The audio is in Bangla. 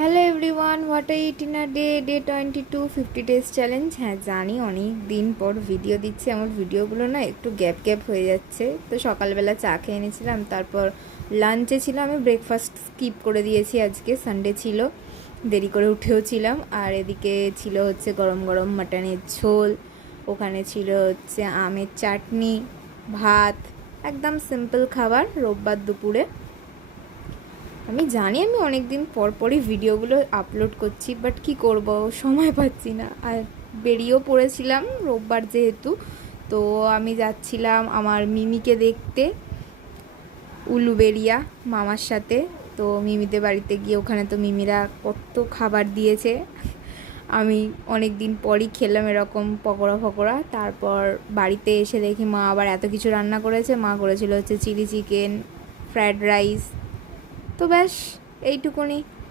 Hello everyone, what I it in a day, day 22 50 days challenge. হ্যাঁ জানি অনেক দিন পর ভিডিও দিচ্ছি, আমার ভিডিওগুলো না একটু গ্যাপ গ্যাপ হয়ে যাচ্ছে। তো সকালবেলা চা খেয়ে নিয়েছিলাম, তারপর লাঞ্চে ছিল, আমি ব্রেকফাস্ট স্কিপ করে দিয়েছি, আজকে সানডে ছিল, দেরি করে উঠেও ছিলাম। আর এদিকে ছিল হচ্ছে গরম গরম মাটনের ঝোল, ওখানে ছিল হচ্ছে আমের চাটনি, ভাত, একদম সিম্পল খাবার রোববার দুপুরে। আমি জানি আমি অনেক দিন পর পরই ভিডিওগুলো আপলোড করছি, বাট কি করব, সময় পাচ্ছি না। আর বেরিয়েও পড়েছিলাম রোববার যেহেতু, তো আমি যাচ্ছিলাম আমার মিমিকে দেখতে উলুবেড়িয়া মামার সাথে। তো মিমিদের বাড়িতে গিয়ে ওখানে তো মিমিরা কত খাবার দিয়েছে, আমি অনেক দিন পরই খেলাম এরকম পকোড়া ফকোড়া। তারপর বাড়িতে এসে দেখি মা আবার এত কিছু রান্না করেছে, মা করেছিল হচ্ছে চিলি চিকেন, ফ্রায়েড রাইস। তো ব্যাস এইটুকুনি।